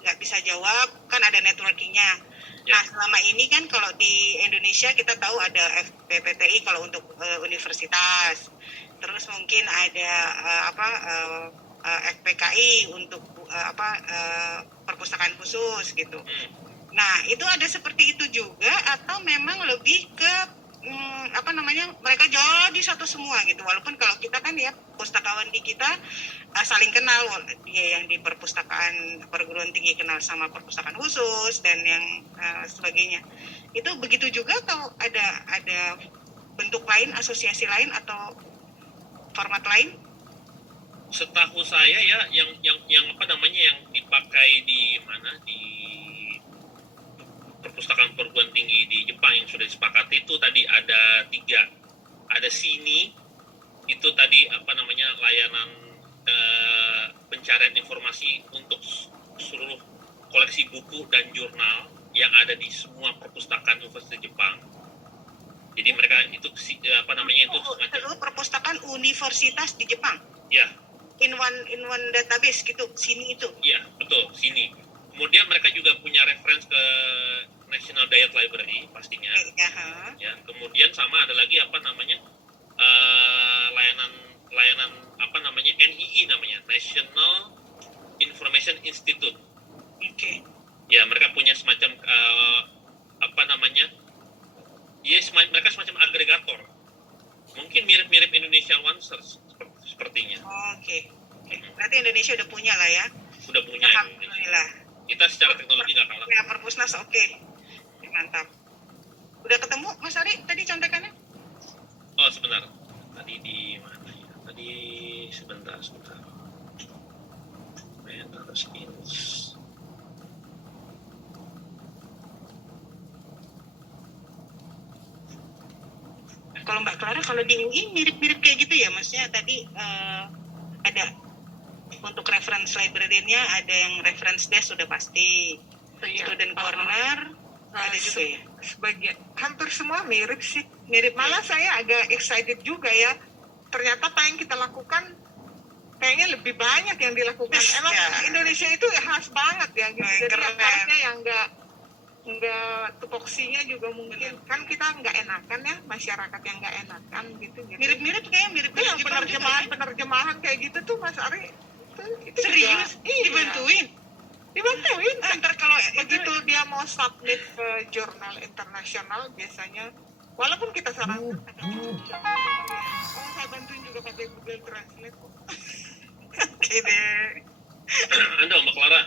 nggak bisa jawab, kan ada networkingnya. Nah, selama ini kan kalau di Indonesia kita tahu ada FPPTI kalau untuk universitas. Terus mungkin ada FPKI untuk perpustakaan khusus gitu. Nah, itu ada seperti itu juga atau memang lebih ke mereka jadi satu semua gitu. Walaupun kalau kita kan ya pustakawan di kita saling kenal, dia yang di perpustakaan perguruan tinggi kenal sama perpustakaan khusus dan yang sebagainya. Itu begitu juga atau ada bentuk lain, asosiasi lain atau format lain? Setahu saya ya yang dipakai di perpustakaan perguruan tinggi di Jepang yang sudah disepakati itu tadi ada 3. Ada SINI, itu tadi layanan pencarian informasi untuk seluruh koleksi buku dan jurnal yang ada di semua perpustakaan universitas Jepang. Jadi mereka itu seluruh perpustakaan universitas di Jepang. Ya. In one database gitu, SINI itu. Iya, betul, SINI. Kemudian mereka juga punya reference ke National Diet Library pastinya. Ya, kemudian sama ada lagi layanan NII namanya, National Information Institute. Oke. Ya, mereka punya semacam apa namanya? Ya, mereka semacam agregator. Mungkin mirip-mirip Indonesia One Search sepertinya. Oke. Berarti Indonesia udah punya lah ya. Sudah punya Indonesia. Alhamdulillah. Kita secara teknologi nggak kalah. Ya, Perpusnas oke. Mantap. Udah ketemu Mas Ari tadi contekannya? Oh, sebentar. Tadi di mana ya? Tadi sebentar. Meta skills. Kalau Mbak Clara, kalau di UI mirip-mirip kayak gitu ya, maksudnya tadi ada untuk reference library-nya ada yang reference desk sudah pasti, student corner ada juga ya. Sebagian hampir semua mirip sih, malah saya agak excited juga ya, ternyata apa yang kita lakukan kayaknya lebih banyak yang dilakukan. Emang Ya. Indonesia itu khas banget ya gitu. Jadi Keren. harusnya yang nggak tupoksinya juga mungkin kan kita nggak enakan ya, masyarakat yang nggak enakan gitu. Mirip-mirip kayaknya Itu mirip-mirip yang Jepang juga. penerjemahan kayak gitu tuh Mas Ari itu Serius? juga, iya, Dibantuin? dibantuin. Ntar kalau Begitu dia mau submit ke jurnal internasional biasanya, walaupun kita sarankan saya bantuin juga pakai Google Translate kok. Oke deh. Anda Mbak Clara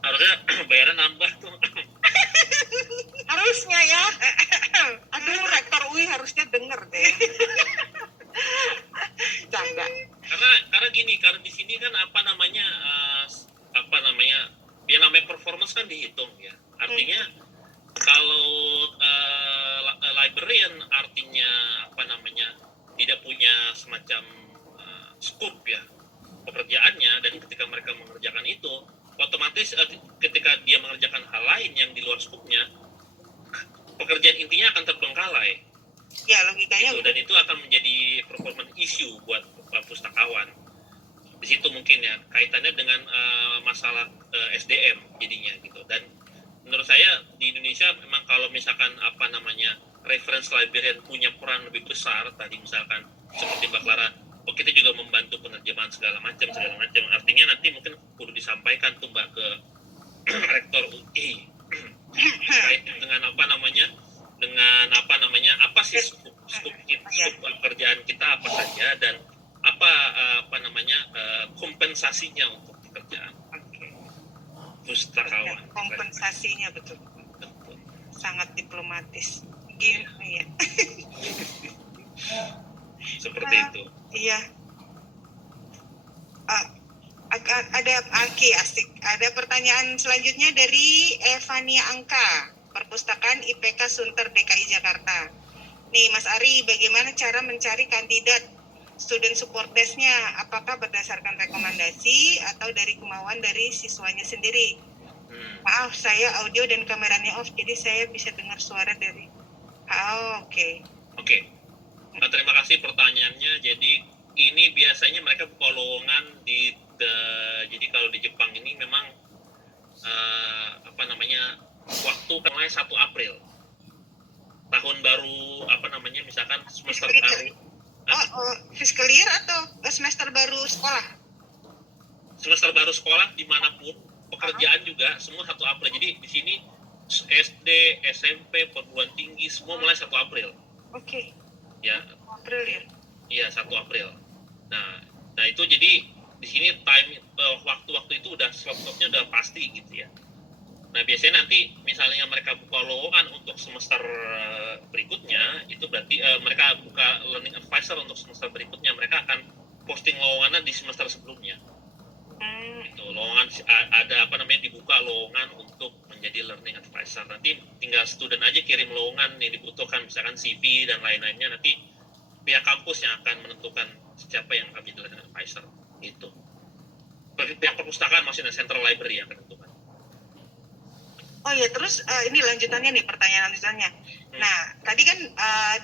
harusnya bayaran nambah tuh. Harusnya ya. Aduh, rektor UI harusnya denger deh. Jaga. karena gini, karena di sini kan apa namanya yang namanya performance kan dihitung ya. Artinya kalau librarian artinya apa namanya tidak punya semacam scope ya pekerjaannya, dan ketika mereka mengerjakan itu otomatis ketika dia mengerjakan hal lain yang di luar scope-nya, pekerjaan intinya akan terbengkalai. Ya logikanya Gitu, dan itu akan menjadi performance issue buat pustakawan. Di situ mungkin ya kaitannya dengan masalah SDM jadinya gitu. Dan menurut saya di Indonesia memang kalau misalkan apa namanya reference librarian punya peran lebih besar, tadi misalkan seperti Mbak Clara, oh kita juga membantu penerjemahan segala macam. Artinya nanti mungkin perlu disampaikan tuh Mbak ke rektor UI terkait dengan apa sih skop pekerjaan kita apa saja, dan kompensasinya untuk pekerjaan pustakawan. kompensasinya betul. Betul. Sangat diplomatis. Iya. Seperti itu. Iya. Ada asik. Ada pertanyaan selanjutnya dari Evania Angka, Perpustakaan IPK Sunter DKI Jakarta. Nih Mas Ari, bagaimana cara mencari kandidat student support desk-nya? Apakah berdasarkan rekomendasi atau dari kemauan dari siswanya sendiri? Maaf, saya audio dan kameranya off, jadi saya bisa dengar suara dari... Oke. Terima kasih pertanyaannya. Jadi ini biasanya mereka buka lowongan jadi kalau di Jepang ini memang waktu mulai 1 April tahun baru misalkan semester baru. Fiscal year atau semester baru sekolah? Semester baru sekolah dimanapun, pekerjaan juga semua 1 April. Jadi di sini SD, SMP, perguruan tinggi semua mulai 1 April. Oke. Ya. April ya. Iya, 1 April. Nah itu jadi di sini waktu-waktu itu udah slot-slotnya udah pasti gitu ya. Nah biasanya nanti misalnya mereka buka lowongan untuk semester berikutnya, itu berarti mereka buka learning advisor untuk semester berikutnya, mereka akan posting lowongannya di semester sebelumnya. Itu lowongan ada dibuka lowongan untuk menjadi learning advisor. Nanti tinggal student aja kirim lowongan yang dibutuhkan, misalkan CV dan lain-lainnya, nanti pihak kampus yang akan menentukan siapa yang akan menjadi learning advisor. Itu pihak perpustakaan, maksudnya central library yang akan menentukan. Oh ya, terus ini lanjutannya nih, pertanyaan lanjutannya. Nah, tadi kan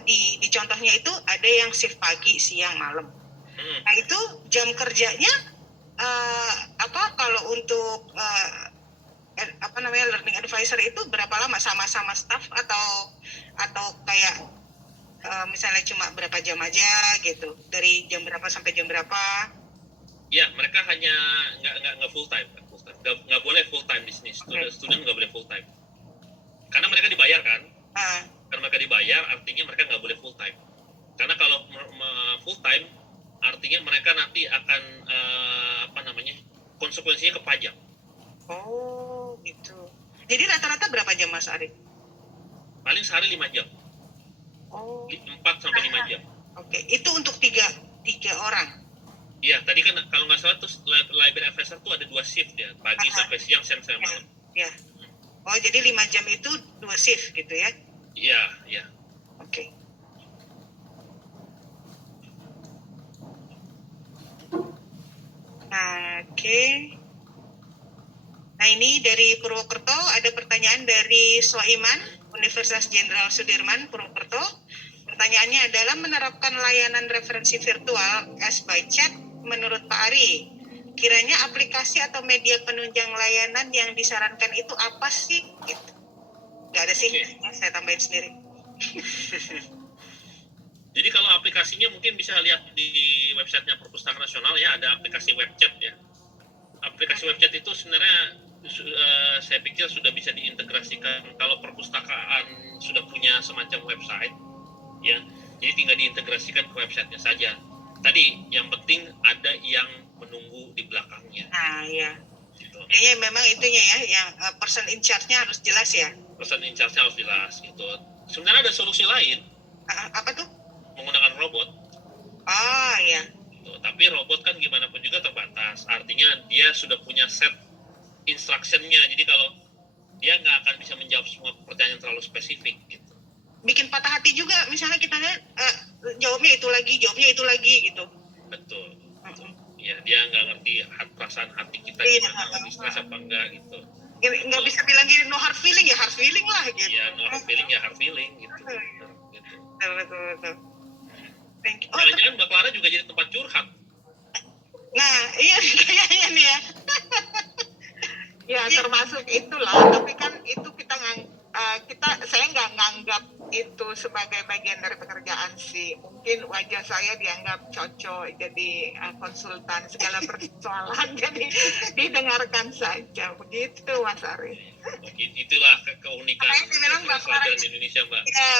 di contohnya itu ada yang shift pagi, siang, malam. Nah, itu jam kerjanya kalau untuk learning advisor itu berapa lama? Sama-sama staff atau kayak misalnya cuma berapa jam aja gitu, dari jam berapa sampai jam berapa? Ya, mereka hanya nggak full time, nggak boleh full time di sini. Oke. Student nggak boleh full time. Karena mereka dibayar kan. Ah, Karena mereka dibayar, artinya mereka nggak boleh full time. Karena kalau full time, artinya mereka nanti akan konsekuensinya ke pajak. oh gitu. Jadi rata-rata berapa jam Mas Ari? Paling sehari 5 jam, Oh, 4 sampai 5 jam. oke. Itu untuk tiga orang. Iya, tadi kan kalau nggak salah tuh library advisor tuh ada 2 shift ya, pagi sampai siang sampai malam. Ya. Oh, jadi 5 jam itu 2 shift gitu ya? Iya, iya. Oke. Oke. Nah, ini dari Purwokerto ada pertanyaan dari Soiman, Universitas Jenderal Sudirman, Purwokerto. Pertanyaannya adalah menerapkan layanan referensi virtual as by chat menurut Pak Ari. Kiranya aplikasi atau media penunjang layanan yang disarankan itu apa sih? Gitu. Gak ada sih, saya tambahin sendiri. Jadi kalau aplikasinya mungkin bisa lihat di websitenya Perpustakaan Nasional ya, ada aplikasi web chat ya. Aplikasi web chat itu sebenarnya saya pikir sudah bisa diintegrasikan kalau perpustakaan sudah punya semacam website ya. Jadi tinggal diintegrasikan ke websitenya saja. Tadi yang penting ada yang menunggu di belakangnya. Nah, ya. Gitu. Kayaknya memang itunya ya, yang person in charge-nya harus jelas ya. Person in charge-nya harus jelas gitu. Sebenarnya ada solusi lain Apa tuh? menggunakan robot. Oh, ya. Gitu. Tapi robot kan gimana pun juga terbatas. Artinya dia sudah punya set instruction-nya. Jadi kalau dia nggak akan bisa menjawab semua pertanyaan terlalu spesifik gitu. Bikin patah hati juga, misalnya kita lihat jawabnya itu lagi gitu. Betul. Ya, dia nggak ngerti perasaan hati kita Iya, gimana, lagi stres apa enggak gitu. Nggak bisa bilang gini, no hard feeling ya hard feeling lah gitu. Ya, no hard feeling ya hard feeling gitu. Gitu. Betul. Thank you. Oh, Jangan-jangan Mbak Clara juga jadi tempat curhat. nah, iya kayaknya nih ya. Ya termasuk itulah, tapi kan itu saya nggak nganggap itu sebagai bagian dari pekerjaan sih. Mungkin wajah saya dianggap cocok jadi konsultan segala persoalan, jadi didengarkan saja begitu Mas Ari. Itulah keunikan Makanya dibilang Mbak Clara pelajaran di Indonesia, Mbak. Ya,